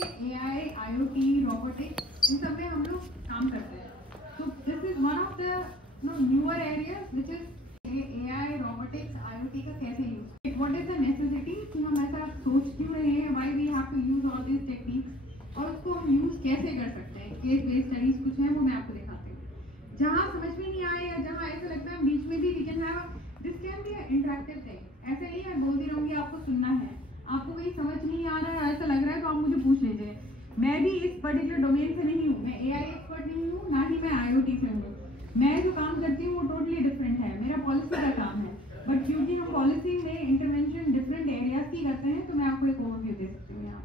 AI, IoT, robotics इन सब में हम लोग काम करते हैं. So this is one of the newer areas which is AI, robotics, IoT का कैसे use. What is the necessity कि हम ऐसा सोच क्यों रहे हैं, why we have to use all these techniques और उसको हम यूज कैसे कर सकते हैं. केस बेस्ड स्टडीज कुछ है वो मैं आपको दिखाती हूँ. जहाँ समझ में नहीं आए या जहाँ ऐसा लगता है बीच में भी we can have this can be an interactive thing. ऐसा नहीं है बोलती रहूँगी आपको सुनना है, आपको कहीं समझ नहीं आ रहा है ऐसा लग रहा है तो आप मुझे पूछ लीजिए. मैं भी इस पर्टिकुलर डोमेन से नहीं हूँ, मैं AI एक्सपर्ट नहीं हूँ, ना ही मैं IoT से हूँ. मैं जो काम करती हूँ वो टोटली डिफरेंट है, मेरा पॉलिसी का काम है. बट क्योंकि हम पॉलिसी में इंटरवेंशन डिफरेंट एरियाज की करते हैं तो मैं आपको एक ओवरव्यू दे सकती हूँ यहाँ.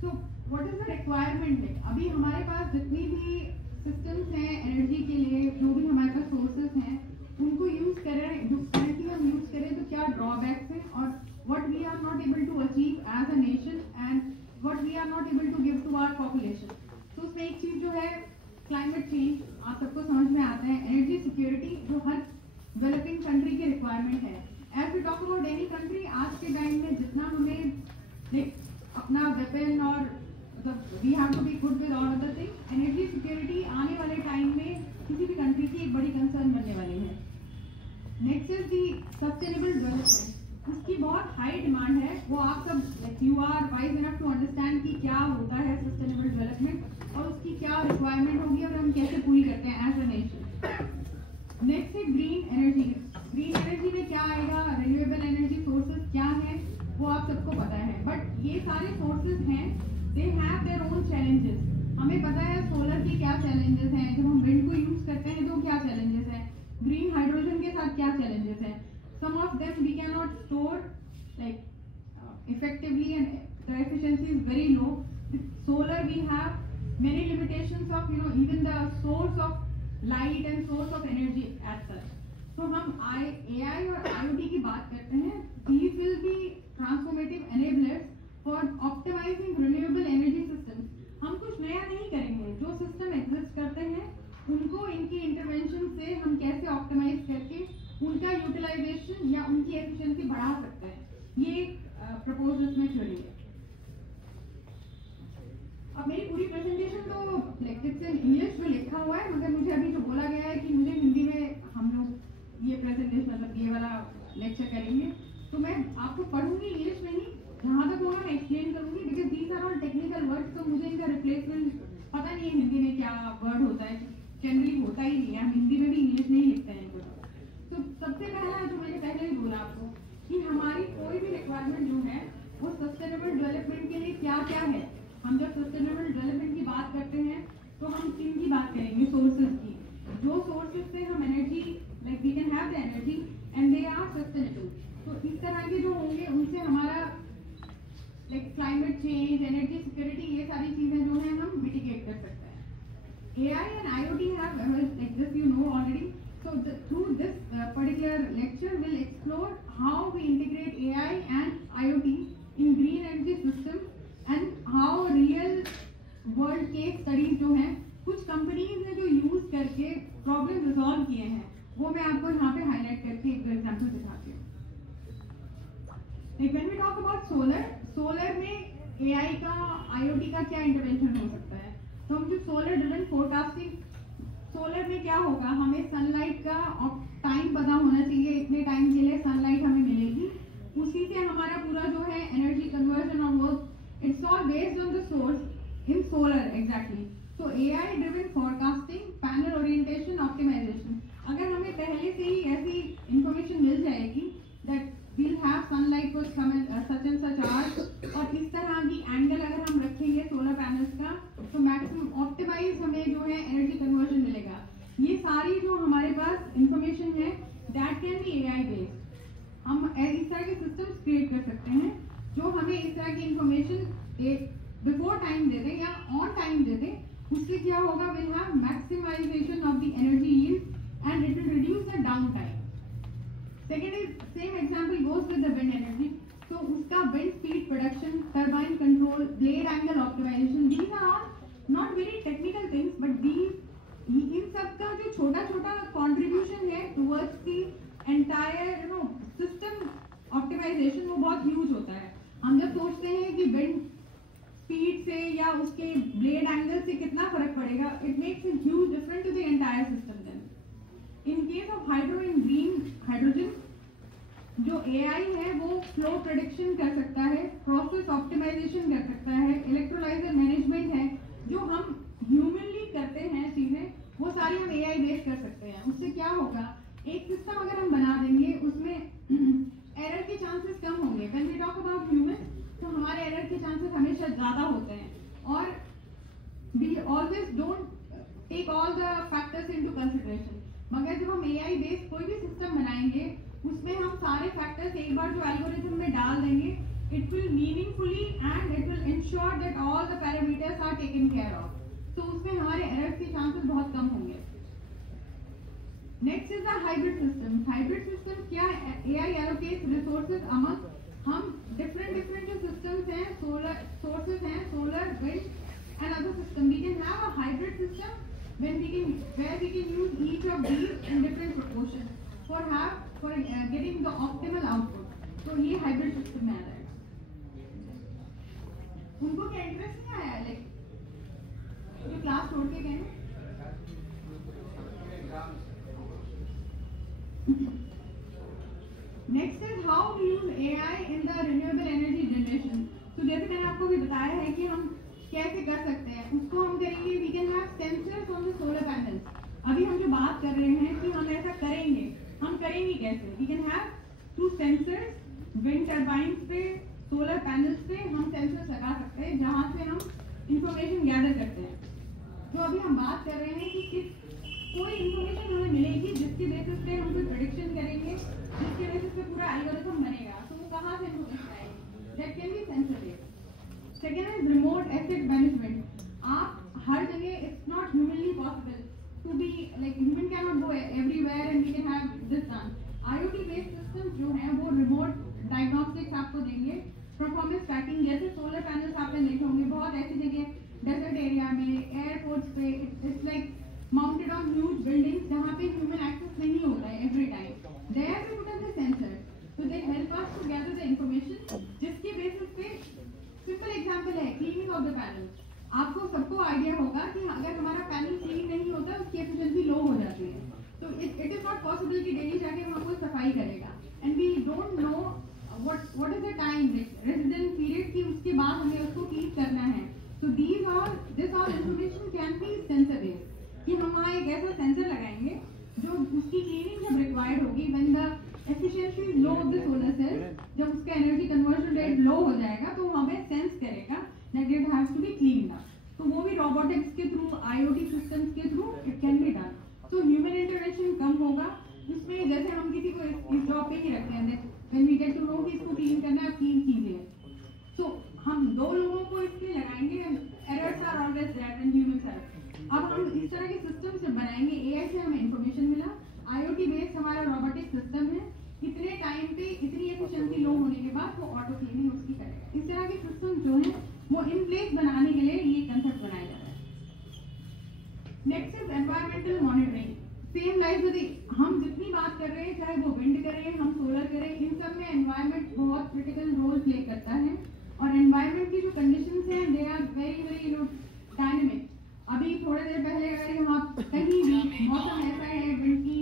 So what is the requirement है. अभी हमारे पास जितनी भी सिस्टम्स हैं एनर्जी के लिए, जो भी हमारे पास सोर्सेज हैं उनको यूज करें, जो करंटली हम यूज करें तो क्या ड्रॉबैक्स हैं और what we are not able to achieve as a nation and what we are not able to give to our population. तो उसमें एक चीज जो है क्लाइमेट चेंज, आप सबको समझ में आता है. एनर्जी सिक्योरिटी जो हर डेवलपिंग कंट्री की रिक्वायरमेंट है. As we talk about any country, आज के टाइम में जितना हमें अपना वेपन और मतलब we have to be good with all other thing, energy security आने वाले टाइम में किसी भी कंट्री की एक बड़ी कंसर्न बनने वाली है. Next is the sustainable development. उसकी बहुत हाई डिमांड है. वो आप सब you are wise enough to understand कि क्या होता है सस्टेनेबल डेवलपमेंट और उसकी क्या रिक्वायरमेंट होगी और हम कैसे पूरी करते हैं एज अ नेशन. नेक्स्ट है ग्रीन एनर्जी. ग्रीन एनर्जी में क्या आएगा, रिन्यूएबल एनर्जी सोर्सेज क्या है वो आप सबको पता है. बट ये सारे सोर्सेज हैं, they have their own challenges. हमें पता है सोलर की क्या चैलेंजेस हैं, जब हम विंड को यूज करते हैं तो क्या चैलेंजेस हैं, ग्रीन हाइड्रोजन के साथ क्या चैलेंजेस हैं. Some of them we cannot store effectively and the efficiency is very low. With solar we have many limitations of even the source of light and source of energy as such. So हम AI और IoT की बात करते हैं. These will be transformative enablers for optimizing renewable energy systems. हम कुछ नया नहीं करेंगे, जो सिस्टम एग्जिस्ट करते हैं उनको इनकी इंटरवेंशन से हम कैसे ऑप्टिमाइज करके उनका यूटिलाइजेशन या उनकी एफिशिएंसी बढ़ा सकते हैं. ये प्रपोज इसमें थ्योरी है. अब मेरी पूरी प्रेजेंटेशन तो लेक्चर्स इन इंग्लिश में लिखा हुआ है, मगर मुझे अभी जो बोला गया है कि मुझे हिंदी में हम लोग ये प्रेजेंटेशन मतलब ये वाला लेक्चर करेंगे तो मैं आपको पढ़ूंगी इंग्लिश में ही, जहाँ तक होगा मैं एक्सप्लेन करूंगी. Because these are all technical words, तो मुझे इनका रिप्लेसमेंट पता नहीं है हिंदी में क्या वर्ड होता है. जनरली होता ही नहीं है, हम हिंदी में भी इंग्लिश नहीं लिखते हैं. तो सबसे पहला जो मैंने पहले ही बोला आपको कि हमारी कोई भी रिक्वायरमेंट जो है वो सस्टेनेबल डेवलपमेंट के लिए क्या क्या है. हम जब सस्टेनेबल डेवलपमेंट की बात करते हैं तो हम किन की बात करेंगे, सोर्सेज की. जो सोर्सेज से हम energy we can have the energy and they are sustainable. तो इस तरह के जो होंगे उनसे हमारा क्लाइमेट चेंज, एनर्जी सिक्योरिटी, ये सारी चीजें जो है हम मिटिगेट कर सकते हैं. AI and IoT have like this you know already. So through this particular lecture we'll explore how we integrate AI and IoT in green energy systems and how real world case studies जो हैं कुछ companies ने जो use करके problem resolve किए हैं वो मैं आपको यहाँ पे हाईलाइट करके एक एग्जांपल दिखाती हूँ. When we talk about solar में AI का IoT का क्या इंटरवेंशन हो सकता है. तो हम जो सोलर ड्रिवन फोरकास्टिंग, सोलर में क्या होगा, हमें सनलाइट का टाइम पता होना चाहिए, इतने टाइम के लिए सनलाइट हमें मिलेगी, उसी से हमारा पूरा जो है एनर्जी कन्वर्जन और work, it's all based on the source in solar exactly. तो AI driven forecasting, panel orientation, optimization. अगर हमें पहले से ही ऐसी इंफॉर्मेशन मिल जाएगी that we'll have sunlight was come at such and such hours और इस तरह की एंगल अगर हम रखेंगे सोलर पैनल्स का तो मैक्सिमम ऑप्टिमाइज हमें जो है एनर्जी कन्वर्जन मिलेगा. ये सारी जो हमारे पास इंफॉर्मेशन है that can B AI based. हम इस तरह के सिस्टम्स क्रिएट कर सकते हैं जो हमें इस तरह की इंफॉर्मेशन बिफोर टाइम दे दें या ऑन टाइम दे दें. उससे क्या होगा, will have maximization of the energy yield and it will reduce the down time. Second is same example goes with the wind energy. So उसका wind speed production, turbine control, blade angle optimization, these are all not very technical things, but these इन सब का जो छोटा छोटा contribution है towards the entire system optimization वो बहुत huge होता है. हम जब सोचते हैं कि wind या उसके ब्लेड एंगल से कितना फर्क पड़ेगा, it makes a huge difference to the entire system then. In case of hydro and green hydrogen, जो AI है वो फ्लो प्रेडिक्शन कर सकता है, प्रोसेस ऑप्टिमाइजेशन कर सकता है, इलेक्ट्रोलाइजर मैनेजमेंट है, जो हम ह्यूमनली करते हैं चीजें, वो सारी हम AI बेस कर सकते हैं। उससे क्या होगा, एक सिस्टम अगर हम बना देंगे उसमें एरर के चांसेस कम होंगे। When we talk about human, तो हमारे एरर के चांसेस हमेशा ज्यादा होते हैं, और we always don't take all the factors into consideration. मगर जब हम AI बेस्ड कोई भी सिस्टम बनाएंगे, उसमें हम सारे फैक्टर्स एक बार जो एल्गोरिथम में डाल देंगे, it will meaningfully and it will ensure that all the parameters are taken care of. तो उसमें हमारे एरर्स के चांसेस बहुत कम होंगे। Next is the hybrid system. Hybrid system क्या है? AI एलोकेट्स रिसोर्सेज अमंग, हम डिफरेंट जो सिस्टम्स हैं, सोलर सोर्सेज हैं, solar, wind and other system, we can have a hybrid system when we can use each of these in different proportions for getting the optimal output। तो ये hybrid system में आ रहा है। उनको क्या interest नहीं आया, लाइक जो क्लास छोड़ के गए? Next is how we use AI in the renewable energy generation. तो जैसे मैंने आपको भी बताया है कि हम कैसे कर सकते हैं, उसको हम करेंगे। We can have sensors on the solar panels. अभी हम जो बात कर रहे हैं कि हम ऐसा करेंगे, हम करेंगे कैसे? We can have two sensors, wind turbines पे, सोलर पैनल्स पे हम सेंसर्स लगा सकते हैं, जहां से हम इंफॉर्मेशन गैदर करते हैं। तो अभी हम बात कर रहे हैं कि कोई इंफॉर्मेशन हमें मिलेगी जिसके बेसिस पे हम कोई प्रेडिक्शन करेंगे, जिसके बेसिस पे पूरा एल्गोरिथम बनेगा। तो वो कहाँ से इंफॉर्मेशन आएगी? That can be sensor based. Second is remote asset management. आप हर जगह, it's not humanly possible to be like, human can not go everywhere and we can have this done. IoT based system जो है वो remote diagnostics आपको देंगे, performance tracking. जैसे solar panels आपने देखे होंगे बहुत ऐसी जगह, डेजर्ट एरिया में, एयरपोर्ट्स पे, it's like mounted on huge buildings जहाँ पे ह्यूमन एक्सेस नहीं होता है every time. There we put the sensor, so they help us to gather the information, जिसके बेसिस पे सिंपल एग्जांपल है क्लीनिंग ऑफ द पैनल। आपको सबको आइडिया होगा कि अगर हमारा पैनल क्लीन नहीं होता उसकी एफिशिएंसी लो हो जाती है। तो इट इज नॉट पॉसिबल कि डेली जाके वहाँ कोई सफाई करेगा, and we don't know what is the time resident period कि उसके बाद हमें उसको क्लीन करना है। तो this all information can be sensor based, कि हम वहाँ एक ऐसा सेंसर लगाएंगे जो उसकी क्लीनिंग जब रिक्वायर्ड होगी, when the efficiency is low of the solar cell, जब उसका एनर्जी कन्वर्जन रेट लो हो जाएगा तो हमें सेंस करेगा that it has to be cleaned up. तो वो भी रोबोटिक्स के थ्रू, IoT सिस्टम्स के through it can be done. So human intervention कम होगा उसमें। जैसे हम किसी को इस जॉब पे ही रखते हैं, when we get to know कि इसको क्लीन करना है, क्लीन कीजिए। सो हम 2 लोगों को इसलिए लगाएंगे, errors are always there when humans are. अब हम इस तरह के सिस्टम से बनाएंगे, AI से हमें इंफॉर्मेशन मिला, IoT बेस्ड हमारा रोबोटिक सिस्टम है, इतने टाइम पे इतनी एफिशिएंसी लो होने के बाद वो ऑटो क्लीनिंग उसकी करेगा। इस तरह के सिस्टम जो है वो इन प्लेस बनाने के लिए ये कंसेप्ट बनाया जा रहा है। Next is environmental monitoring. Same like यदि हम जितनी बात कर रहे हैं, चाहे वो विंड करें, हम सोलर करें, इन सब में एनवायरमेंट बहुत क्रिटिकल रोल प्ले करता है। और एनवायरमेंट की जो कंडीशंस हैं, दे आर वेरी डायनेमिक। अभी थोड़ी देर पहले अगर यहाँ कहीं भी मौसम ऐसा है, विंड की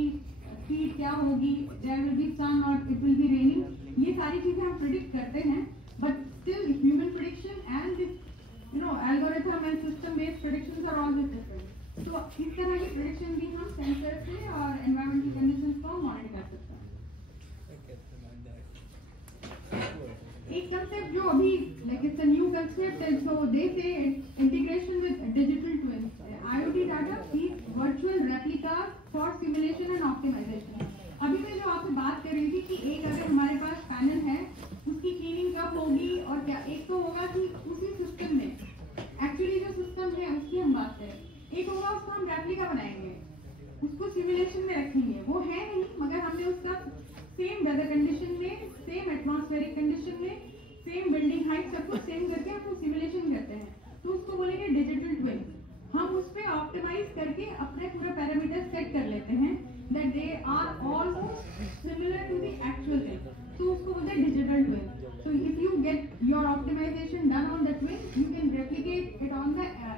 स्पीड क्या होगी, देयर विल बी सन और इट विल बी रेनिंग, ये सारी चीजें हम प्रिडिक्ट करते हैं। But still human prediction and this algorithm and system based predictions are always different. तो इस तरह की प्रिडिक्शन भी हम सेंसर से और एनवायरमेंटल कंडीशंस को मॉनिटर कर सकते हैं। एक कंसेप्ट जो अभी like it's a new concept है, so they say integration with digital twins. IoT data is virtual replica for simulation and optimization. अभी मैं जो आपसे बात कर रही थी कि एक अगर हमारे पास पैनल है, उसकी क्लीनिंग कब होगी और क्या, एक तो होगा कि उसी सिस्टम में एक्चुअली जो सिस्टम है उसकी हम बात करें, एक होगा उसको हम रेप्लिका बनाएंगे, उसको सिमुलेशन में रखेंगे। वो है नहीं, मगर हमने उसका सेम वेदर कंडीशन में, सेम एटमॉस्फेरिक कंडीशन में, सेम बिल्डिंग हाइट, सब कुछ सेम करके हम सिमुलेशन करते हैं। तो उसको बोलेंगे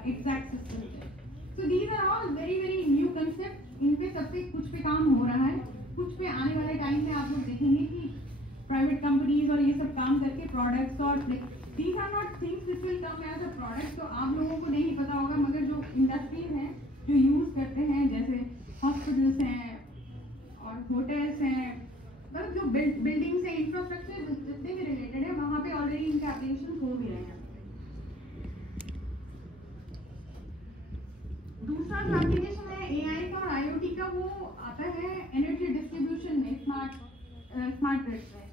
exact system. So these are all very very new concept. इन पे सबसे कुछ पे काम हो रहा है, कुछ पे आने वाले टाइम में आप लोग देखेंगे कि प्राइवेट कंपनीज और ये सब काम करके प्रोडक्ट्स और these are not things which will come as a product. तो आप लोगों को नहीं पता होगा, मगर जो इंडस्ट्रीज हैं जो यूज करते हैं, जैसे हॉस्पिटल्स हैं और होटल्स हैं, मतलब जो बिल्डिंग्स है, इंफ्रास्ट्रक्चर जितने भी रिलेटेड है, वहाँ पे ऑलरेडी इनके एप्लीकेशन हो भी रहे हैं। दूसरा जो एप्लीकेशन है एआई का और आईओटी का, वो आता है एनर्जी डिस्ट्रीब्यूशन में, स्मार्ट ग्रिड्स में।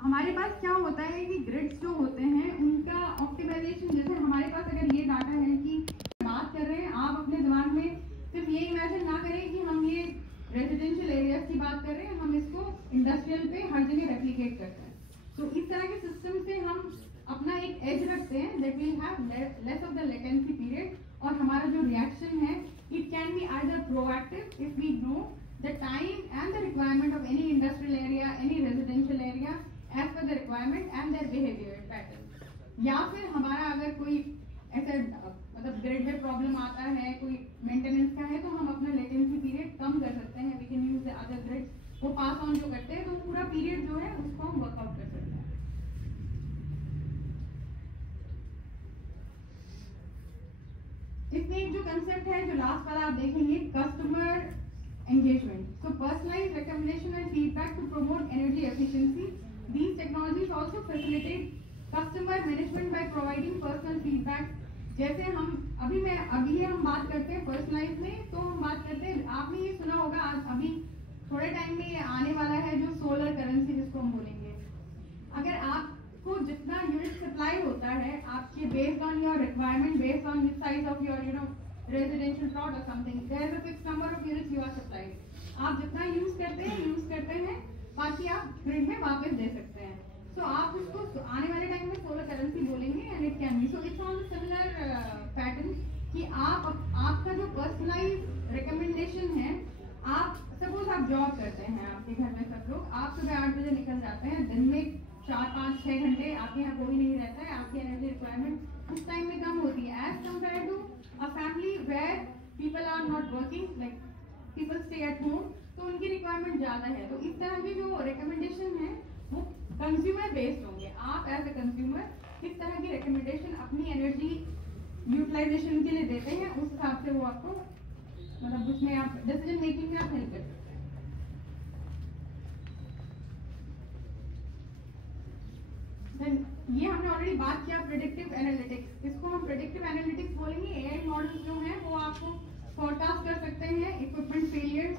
हमारे पास क्या होता है कि ग्रिड्स जो होते हैं उनका ऑप्टिमाइजेशन, जैसे हमारे पास अगर ये डाटा है कि बात कर रहे हैं, आप अपने दिमाग में सिर्फ ये इमेजिन ना करें कि हम ये रेजिडेंशियल एरियाज की बात कर रहे हैं, हम इसको इंडस्ट्रियल पे हर जगह रेप्लिकेट करते हैं। तो इस तरह के सिस्टम से हम अपना एक एज रखते हैं that will have less of the latency period, और हमारा जो रिएक्शन है it can be either proactive if we know the time and the requirement of any industrial area, any residential area as per the requirement and their behaviour pattern. या फिर हमारा अगर कोई ऐसा मतलब ग्रिड में प्रॉब्लम आता है, कोई मेंटेनेंस का है, तो हम अपना लेटेंसी पीरियड कम कर सकते हैं। We can use the other grids, वो पास ऑन जो करते हैं, तो पूरा पीरियड जो है उसको हम वर्कआउट कर सकते हैं। इसमें एक जो कंसेप्ट है, जो लास्ट वाला आप देखेंगे, customer engagement. So personalized recommendation and feedback to promote energy efficiency. These technologies also facilitate customer management by providing personal feedback. जैसे हम अभी हम बात करते हैं पर्सनलाइज में, तो हम बात करते हैं, आपने ये सुना होगा अभी थोड़े टाइम में ये आने वाला है जो सोलर करेंसी जिसको हम बोलेंगे। अगर आपको जितना यूनिट सप्लाई होता है आपके based on your requirement, based on the size of your residential plot or something, there is a fixed number of units you are supplied. आप जितना यूज करते हैं बाकी आप ग्रिड में वापस दे सकते हैं। So आप उसको आने वाले टाइम में सोलर करेंसी बोलेंगे and it can B, so it's on similar pattern कि आपका जो पर्सनलाइज रिकमेंडेशन है, आप सपोज आप जॉब करते हैं, आपके घर में सब लोग, आप सुबह 8 बजे निकल जाते हैं, दिन में 4, 5, 6 घंटे आपके यहाँ कोई नहीं रहता है, आपकी एनर्जी रिक्वायरमेंट उस टाइम में कम होती है as compare to a family where people are not working, like people stay at home, तो उनकी रिक्वायरमेंट ज्यादा है। तो इस तरह के जो रिकमेंडेशन है वो कंज्यूमर बेस्ड होंगे। आप एज अ कंज्यूमर किस तरह की रिकमेंडेशन अपनी एनर्जी यूटिलाइजेशन के लिए देते हैं, उस हिसाब से वो आपको मतलब उसमें आप डिसीजन मेकिंग में आप हेल्प कर सकते हैं। ये हमने ऑलरेडी बात किया प्रेडिक्टिव एनालिटिक्स, इसको हम प्रेडिक्टिव एनालिटिक्स बोलेंगे। एआई मॉडल्स जो हैं वो आपको फोरकास्ट कर सकते हैं इक्विपमेंट फेलियर्स,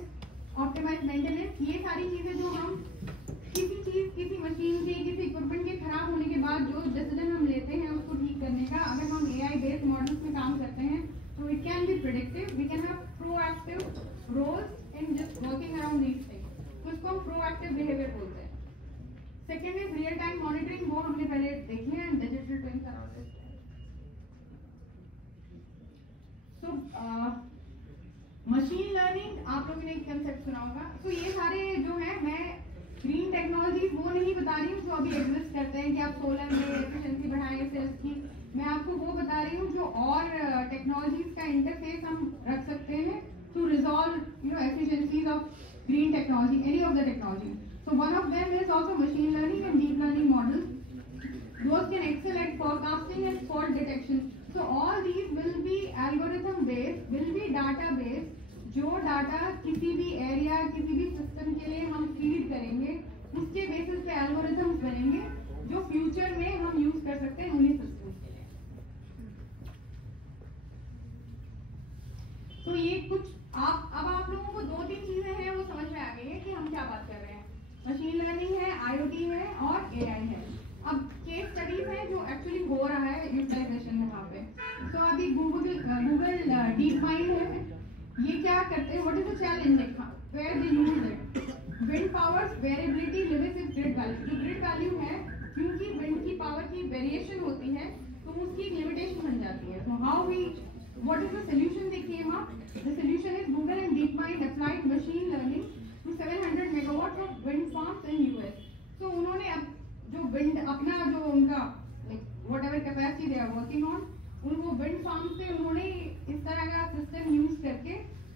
ऑप्टिमाइज मेंटेनेंस, ये सारी चीजें जो हम किसी मशीन के, किसी इक्विपमेंट के खराब होने के बाद जो डिसीजन हम लेते हैं उसको ठीक करने का, अगर हम एआई बेस्ड मॉडल्स में काम करते हैं तो it can be predictive. We can have proactive roles in just working around these things, तो इसको हम प्रोएक्टिव बिहेवियर बोलते हैं। Second is real time monitoring, वो हमने पहले देखी है, digital twins are always. So machine learning आप लोगों ने एक कंसेप्ट सुना होगा। तो ये सारे जो है, मैं ग्रीन टेक्नोलॉजीज वो नहीं बता रही हूँ जो अभी एग्जिस्ट करते हैं कि आप सोलर में एफिशिएंसी बढ़ाएं सेल्स की, मैं आपको वो बता रही हूँ जो और टेक्नोलॉजीज का इंटरफेस हम रख सकते हैं to resolve efficiencies of green technology, any of the technology. So one of them is also machine learning and deep learning models. Those can excel at forecasting and fault detection. So all these will be algorithm based, will be data based. जो data किसी भी area, किसी भी system के लिए हम feed करेंगे, उसके बेसिस पे एल्गोरिथम्स बनेंगे जो फ्यूचर में हम यूज कर सकते हैं उन्हीं सिस्टम के लिए। तो ये कुछ अब आप लोगों को 2-3 चीजें हैं वो समझ में आ गई है कि हम क्या बात कर रहे हैं। मशीन लर्निंग है, आईओटी है और एआई है। अब केस स्टडीज है जो एक्चुअली हो रहा है यूटिलाइजेशन में वहाँ पे। तो अभी गूगल डीप माइंड है, ये क्या करते हैं, what is the challenge, where they use it, wind powers variability limits its grid value. जो ग्रिड वैल्यू है, क्योंकि विंड की पावर की वेरिएशन होती है तो उसकी एक लिमिटेशन बन जाती है। तो how we, what is the solution they came up, the solution is Google and DeepMind applied machine learning to 700 megawatts of wind farms in US. So उन्होंने अब जो विंड अपना जो उनका like whatever capacity they are working on, उनको wind farm से उन्होंने इस तरह का सिस्टम यूज करके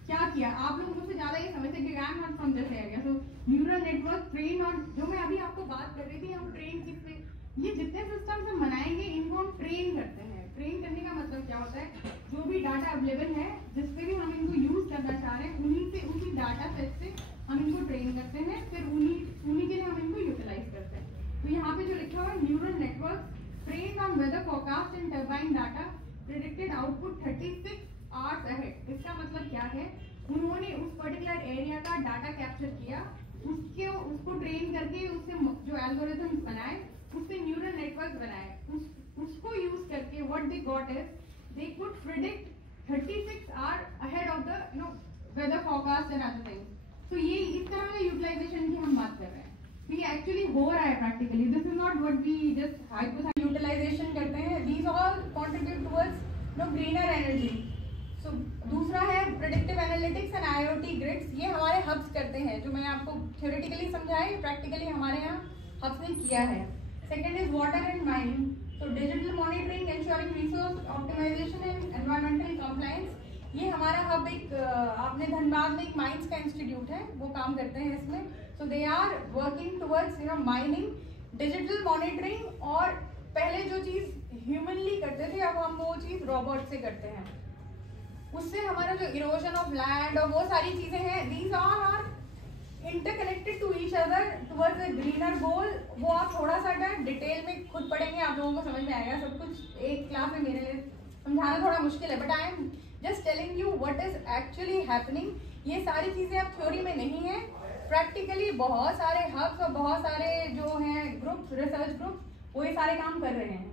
क्या किया। आप लोग मुझसे ज्यादा ये समझते कि I am not from this area, so neural network train, और जो मैं अभी आपको बात कर रही थी हम ट्रेन किससे, ये जितने सिस्टम हम बनाएंगे इनको हम ट्रेन करते हैं। ट्रेन करने का मतलब क्या होता है, जो भी डाटा अवेलेबल है जिस पे भी हम इनको यूज करना चाह रहे हैं उन्हीं से, उसी डाटा सेट से हम इनको ट्रेन करते हैं, फिर उन्हीं के लिए हम इनको यूटिलाइज करते हैं। तो यहाँ पे जो लिखा हुआ है neural network train on whether forecast and turbine data predicted output 36 hours ahead. इसका मतलब क्या है, उन्होंने उस पर्टिकुलर एरिया का डाटा कैप्चर किया, उसको ट्रेन करके उससे जो एल्गोरिथम्स बनाए, उससे न्यूरल नेटवर्क बनाए, उसको यूज करके what they got is they could predict 36 hour ahead of the weather forecast and other things. तो ये इस तरह का यूटिलाइजेशन की हम बात कर रहे हैं, तो ये एक्चुअली हो रहा है practically. This is not what we just hypothesis utilization करते हैं। These all contribute towards greener energy. So दूसरा है predictive analytics and IoT grids. ये हमारे हब्स करते हैं, जो मैंने आपको थ्योरेटिकली समझाया, प्रैक्टिकली हमारे यहाँ हब्स ने किया है। Second is water and mining. तो digital monitoring, ensuring resource optimization and environmental compliance. ये हमारा हब एक आपने धनबाद में एक माइंस का इंस्टीट्यूट है, वो काम करते हैं इसमें। So they are working towards mining, digital monitoring, और पहले जो चीज़ ह्यूमनली करते थे अब हम वो चीज़ रोबोट से करते हैं। उससे हमारा जो इरोजन ऑफ लैंड और वो सारी चीज़ें हैं, these all are interconnected to each other towards a greener goal. वो आप थोड़ा सा अगर डिटेल में खुद पढ़ेंगे आप लोगों को समझ में आएगा। सब कुछ एक क्लास में मेरे लिए समझाना थोड़ा मुश्किल है, but I am just telling you what is actually happening. ये सारी चीज़ें अब थ्योरी में नहीं है, प्रैक्टिकली बहुत सारे हब्स और बहुत सारे जो हैं ग्रुप्स, रिसर्च ग्रुप्स, वो ये सारे काम कर रहे हैं।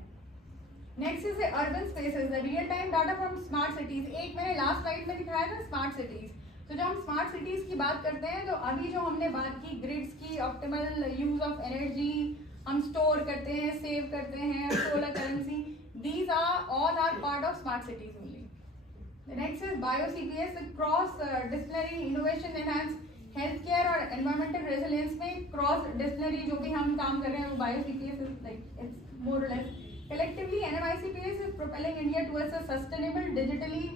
Next is urban spaces, the real time data from smart cities. एक मैंने लास्ट स्लाइड में दिखाया था स्मार्ट सिटीज। तो जब हम स्मार्ट सिटीज की बात करते हैं, तो अभी जो हमने बात की ग्रिड्स की, ऑप्टिमल यूज ऑफ एनर्जी, हम स्टोर करते हैं, सेव करते हैं, solar currency, these are all are part of smart cities only. Next is bio CPS, cross disciplinary innovation enhance health care और एनवायरमेंटल रेजिलियंस में क्रॉस डिसिप्लिनरी जो भी हम काम कर रहे हैं वो bio CPS is like it's more और less. Collectively, NMICPS is propelling India towards a sustainable, digitally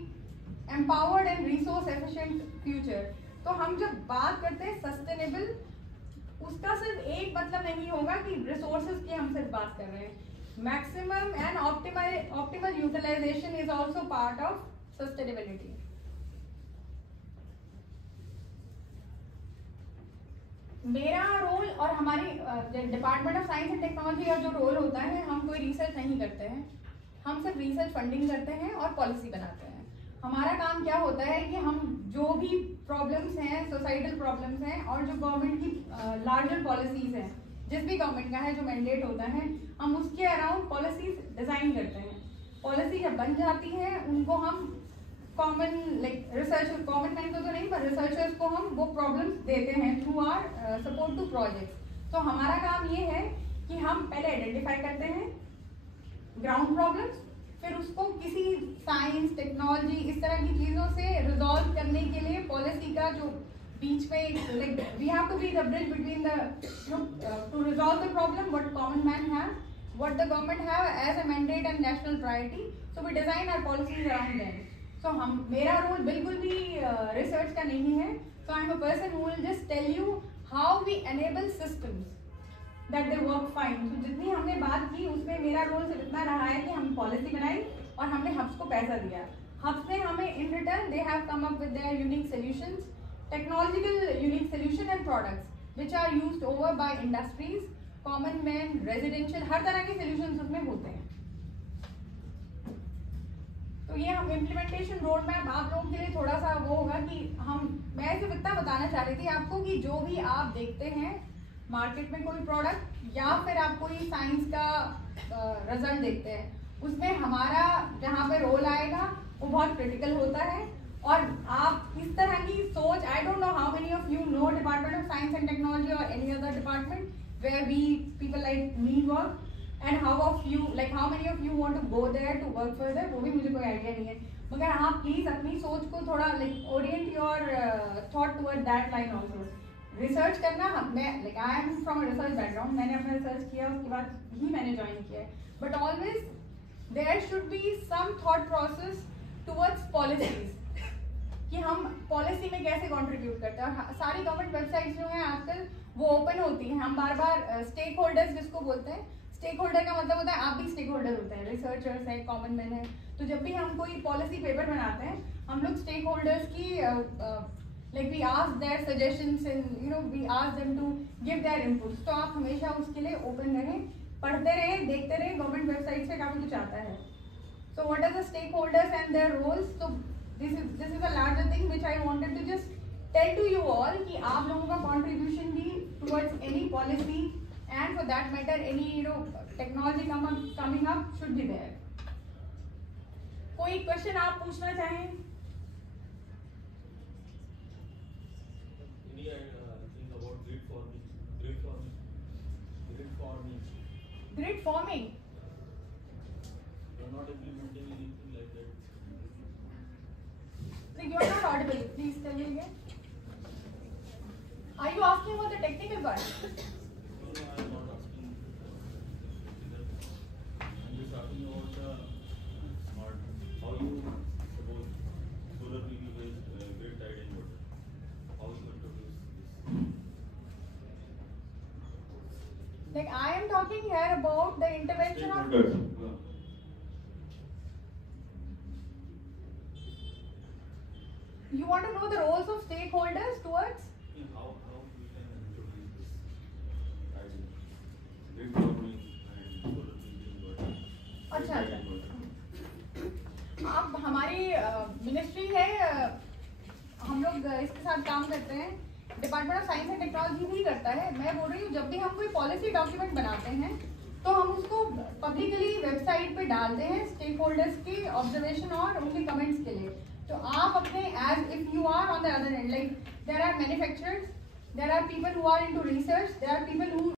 empowered and resource efficient future. तो हम जब बात करते हैं सस्टेनेबल, उसका सिर्फ एक मतलब नहीं होगा कि रिसोर्सेज की हम सिर्फ बात कर रहे हैं। Maximum and optimal utilization is also part of sustainability. मेरा रोल और हमारी department of science and technology का जो रोल होता है, हम कोई रिसर्च नहीं करते हैं, हम सिर्फ रिसर्च फंडिंग करते हैं और पॉलिसी बनाते हैं। हमारा काम क्या होता है कि हम जो भी प्रॉब्लम्स हैं, सोसाइटल प्रॉब्लम्स हैं, और जो गवर्नमेंट की लार्जर पॉलिसीज हैं, जिस भी गवर्नमेंट का है जो मैंडेट होता है, हम उसके अराउंड पॉलिसीज डिज़ाइन करते हैं। पॉलिसी जब बन जाती है उनको हम common like research, common man को तो नहीं पर रिसर्चर्स को हम वो प्रॉब्लम्स देते हैं through our support to projects. तो हमारा काम ये है कि हम पहले आइडेंटिफाई करते हैं ग्राउंड प्रॉब्लम्स, फिर उसको किसी साइंस, टेक्नोलॉजी, इस तरह की चीज़ों से रिजॉल्व करने के लिए पॉलिसी का जो बीच में like we have to be the bridge between the two resolve the problem what common man have, what the government have as a mandate and national priority. So we design our policies around that. So हम, मेरा role बिल्कुल भी research का नहीं है। So I am a person who will just tell you how we enable systems that they work fine. तो जितनी हमने बात की उसमें मेरा रोल सिर्फ इतना रहा है कि हम पॉलिसी बनाई और हमने हब्स को पैसा दिया। हब्स ने हमें in return they have come up with their unique solutions, technological unique solution and products which are used over by industries, common man, residential, हर तरह के सॉल्यूशंस उसमें होते हैं। तो ये हम इम्प्लीमेंटेशन रोड मैप आप लोगों के लिए थोड़ा सा वो होगा कि मैं सिर्फ इतना बताना चाह रही थी आपको कि जो भी आप देखते हैं मार्केट में कोई प्रोडक्ट या फिर आप कोई साइंस का रिजल्ट देखते हैं, उसमें हमारा जहाँ पे रोल आएगा वो बहुत क्रिटिकल होता है। और आप इस तरह की सोच, I don't know how many of you know department of science and technology और any other department where we people like me work, and how many of you want to go there to work further, वो भी मुझे कोई idea नहीं है। मगर आप please अपनी सोच को थोड़ा like Orient your thought toward that line also. Research करना, मैं like I am from research background, मैंने अपना रिसर्च किया उसके बाद ही मैंने ज्वाइन किया है, but always there should be some thought process towards policies कि हम पॉलिसी में कैसे कंट्रीब्यूट करते हैं। और सारी गवर्नमेंट वेबसाइट्स जो हैं आजकल वो ओपन होती हैं। हम बार बार स्टेक होल्डर्स जिसको बोलते हैं, स्टेक होल्डर का मतलब होता है आप भी स्टेक होल्डर होते हैं, रिसर्चर्स हैं, कॉमन मैन है। तो जब भी हम कोई पॉलिसी पेपर बनाते हैं हम लोग स्टेक होल्डर्स की like we ask their suggestions and we ask them to give their inputs. तो आप हमेशा उसके लिए ओपन रहें, पढ़ते रहें, देखते रहें, गवर्नमेंट वेबसाइट से काफ़ी कुछ आता है। So what are the stakeholders and their roles. तो this is a larger thing which I wanted to just tell to you all कि आप लोगों का contribution भी towards any policy and for that matter any technology coming up should be there. कोई question आप पूछना चाहें? Any thing about grid forming? Grid forming. You are not implementing anything like that. You are not audible. Please tell me again. Are you asking about the technical part? No, I am not asking. I am just asking about the smart. How you suppose solar PV based grid tied inverter? How you introduce this? Like I am talking here about the intervention of. Stakeholders. You want to know the roles of stakeholders towards? How we can introduce this idea? Grid forming and solar PV inverter. अच्छा Grid tied inverter. अब हमारी ministry है, हम लोग इसके साथ काम करते हैं, department of science and technology भी करता है। मैं बोल रही हूँ जब भी हम कोई पॉलिसी डॉक्यूमेंट बनाते हैं तो हम उसको पब्लिकली वेबसाइट पे डालते हैं स्टेक होल्डर्स की ऑब्जर्वेशन और उनके कमेंट्स के लिए। तो आप अपने as if you are on the other end, like there are manufacturers, there are people who are into research, there are people who